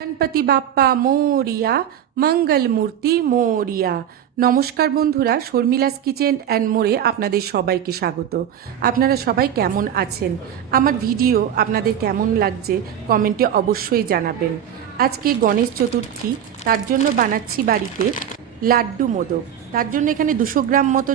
Ganapati Bappa Moria, মঙ্গল মূর্তি Moria. নমস্কার বন্ধুরা, শর্মিলাস কিচেন অ্যান্ড মোরে আপনাদের সবাইকে স্বাগত। আপনারা সবাই কেমন আছেন? আমার ভিডিও আপনাদের কেমন লাগছে কমেন্টে অবশ্যই জানাবেন। আজকে গণেশ চতুর্থী, তার জন্য বানাচ্ছি বাড়িতে লাড্ডু মোদক। তার জন্য এখানে 200 গ্রাম মতো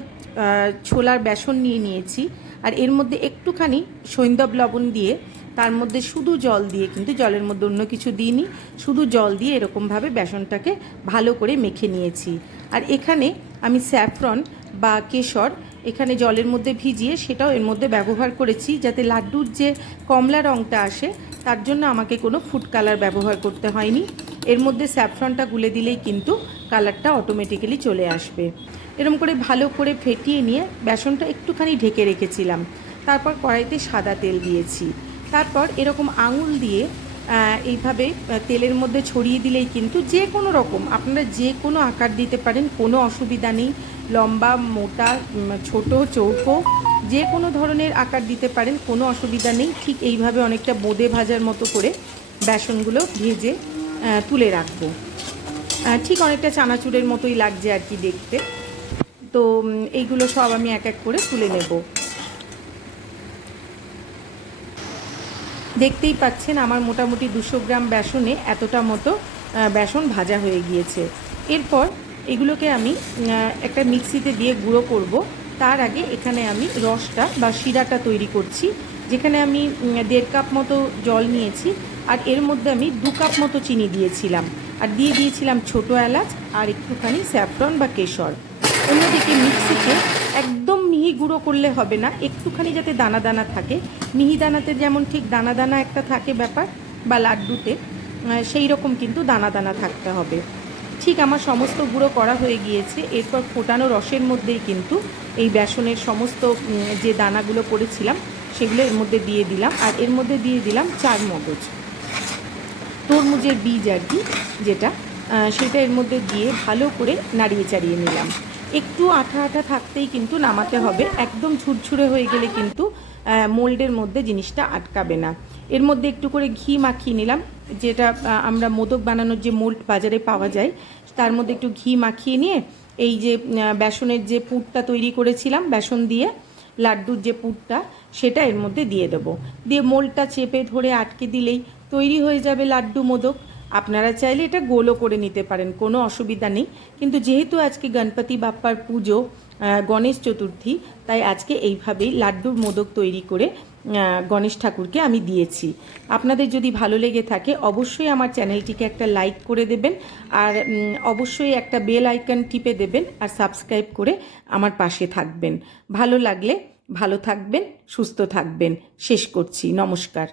ছোলার বেসন নিয়ে নিয়েছি, আর এর মধ্যে একটুখানি সৈন্দব লবণ দিয়ে, তার মধ্যে শুধু জল দিয়ে, কিন্তু জলের মধ্যে অন্য কিছু দিইনি, শুধু জল দিয়ে এরকমভাবে বেসনটাকে ভালো করে মেখে নিয়েছি। আর এখানে আমি স্যাফরন বা কেশর এখানে জলের মধ্যে ভিজিয়ে সেটাও এর মধ্যে ব্যবহার করেছি, যাতে লাড্ডুর যে কমলা রঙটা আসে তার জন্য আমাকে কোনো ফুড কালার ব্যবহার করতে হয়নি। এর মধ্যে স্যাফরনটা গুলে দিলেই কিন্তু কালারটা অটোমেটিক্যালি চলে আসবে। এরকম করে ভালো করে ফেটিয়ে নিয়ে বেসনটা একটুখানি ঢেকে রেখেছিলাম। তারপর কড়াইতে সাদা তেল দিয়েছি। তারপর এরকম আঙুল দিয়ে এইভাবে তেলের মধ্যে ছড়িয়ে দিলেই কিন্তু যে কোনো রকম আপনারা যে কোনো আকার দিতে পারেন, কোনো অসুবিধা নেই। লম্বা, মোটা, ছোট, চৌকো, যে কোনো ধরনের আকার দিতে পারেন, কোনো অসুবিধা নেই। ঠিক এইভাবে অনেকটা বোঁদে ভাজার মতো করে বেসনগুলো ভেজে তুলে রাখবো। ঠিক অনেকটা চানাচুরের মতোই লাগছে আর কি দেখতে। তো এইগুলো সব আমি এক এক করে তুলে নেব। দেখতেই পাচ্ছেন আমার মোটামুটি 200 গ্রাম বেসনে এতটা মতো বেসন ভাজা হয়ে গিয়েছে। এরপর এগুলোকে আমি একটা মিক্সিতে দিয়ে গুঁড়ো করব। তার আগে এখানে আমি রসটা বা শিরাটা তৈরি করছি, যেখানে আমি 1.5 কাপ মতো জল নিয়েছি, আর এর মধ্যে আমি 2 কাপ মতো চিনি দিয়েছিলাম, আর দিয়ে দিয়েছিলাম ছোটো এলাচ আর একটুখানি স্যাফরন বা কেশর। অন্যদিকে মিক্সিতে একদম মিহি গুঁড়ো করলে হবে না, একটুখানি যাতে দানা দানা থাকে। মিহি দানাতে যেমন ঠিক দানা দানা একটা থাকে ব্যাপার, বা লাড্ডুতে সেই রকম কিন্তু দানা দানা থাকতে হবে। ঠিক আমার সমস্ত গুঁড়ো করা হয়ে গিয়েছে। এরপর ফোটানো রসের মধ্যেই কিন্তু এই বেসনের সমস্ত যে দানাগুলো করেছিলাম সেগুলো এর মধ্যে দিয়ে দিলাম, আর এর মধ্যে দিয়ে দিলাম চারমগজ, তরমুজের বীজ আর কি যেটা, সেটা এর মধ্যে দিয়ে ভালো করে নাড়িয়ে চাড়িয়ে নিলাম। একটু আঠা আঠা থাকতেই কিন্তু নামাতে হবে, একদম ঝুরঝুরে হয়ে গেলে কিন্তু মোল্ডের মধ্যে জিনিসটা আটকাবে না। এর মধ্যে একটু করে ঘি মাখিয়ে নিলাম, যেটা আমরা মোদক বানানোর যে মোল্ড বাজারে পাওয়া যায় তার মধ্যে একটু ঘি মাখিয়ে নিয়ে এই যে বেসনের যে পুরটা তৈরি করেছিলাম বেসন দিয়ে, লাড্ডুর যে পুরটা, সেটা এর মধ্যে দিয়ে দেবো। দিয়ে মোল্ডটা চেপে ধরে আটকে দিলেই তৈরি হয়ে যাবে লাড্ডু মোদক। আপনারা চাইলে এটা গোলও করে নিতে পারেন, কোনো অসুবিধা নেই। কিন্তু যেহেতু আজকে গণপতি বাপ্পার পুজো, গণেশ চতুর্থী, তাই আজকে এইভাবেই লাড্ডুর মোদক তৈরি করে গণেশ ঠাকুরকে আমি দিয়েছি। আপনাদের যদি ভালো লেগে থাকে অবশ্যই আমার চ্যানেলটিকে একটা লাইক করে দেবেন, আর অবশ্যই একটা বেল আইকন টিপে দেবেন, আর সাবস্ক্রাইব করে আমার পাশে থাকবেন। ভালো লাগলে ভালো থাকবেন, সুস্থ থাকবেন। শেষ করছি, নমস্কার।